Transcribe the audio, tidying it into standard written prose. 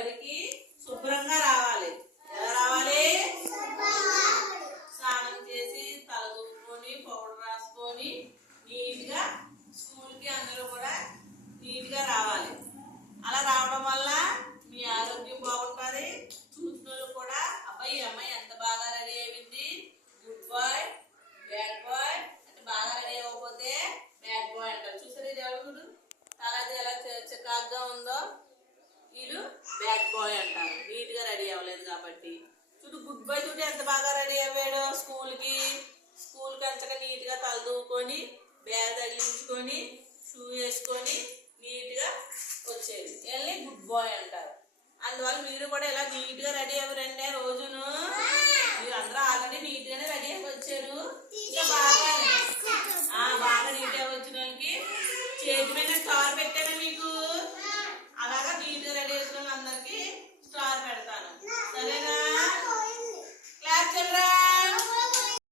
బడికి శుభ్రంగా రావాలి. ఎలా రావాలి? స్నానం చేసి తల దువ్వుకొని పౌడర్ రాసుకొని నీట్గా స్కూల్కి అందరూ కూడా నీట్గా రావాలి. అలా రావడం వల్ల మీ ఆరోగ్యం బాగుంటుంది. చూసిన కూడా అబ్బాయి అమ్మాయి ఎంత బాగా రెడీ అయింది, గుడ్ బాయ్ బ్యాడ్ బాయ్ అంటే బాగా రెడీ అవ్వకపోతే బ్యాడ్ బాయ్ అంటారు. చూసారు ఇది ఎవరు తలది ఎలా చికాగ్గా ఉందో వీళ్ళు బ్యాడ్ బాయ్ అంటారు, నీట్గా రెడీ అవ్వలేదు కాబట్టి. చూడు గుడ్ బాయ్ చూడు ఎంత బాగా రెడీ అవ్వాడు. స్కూల్కి అంతగా నీట్గా తల దూకొని బ్యాగ్ తగిలించుకొని షూ వేసుకొని నీట్గా వచ్చేది. వీళ్ళని గుడ్ బాయ్ అంటారు. అందువల్ల మీరు కూడా ఇలా నీట్గా రెడీ అవ్వరండి రోజును.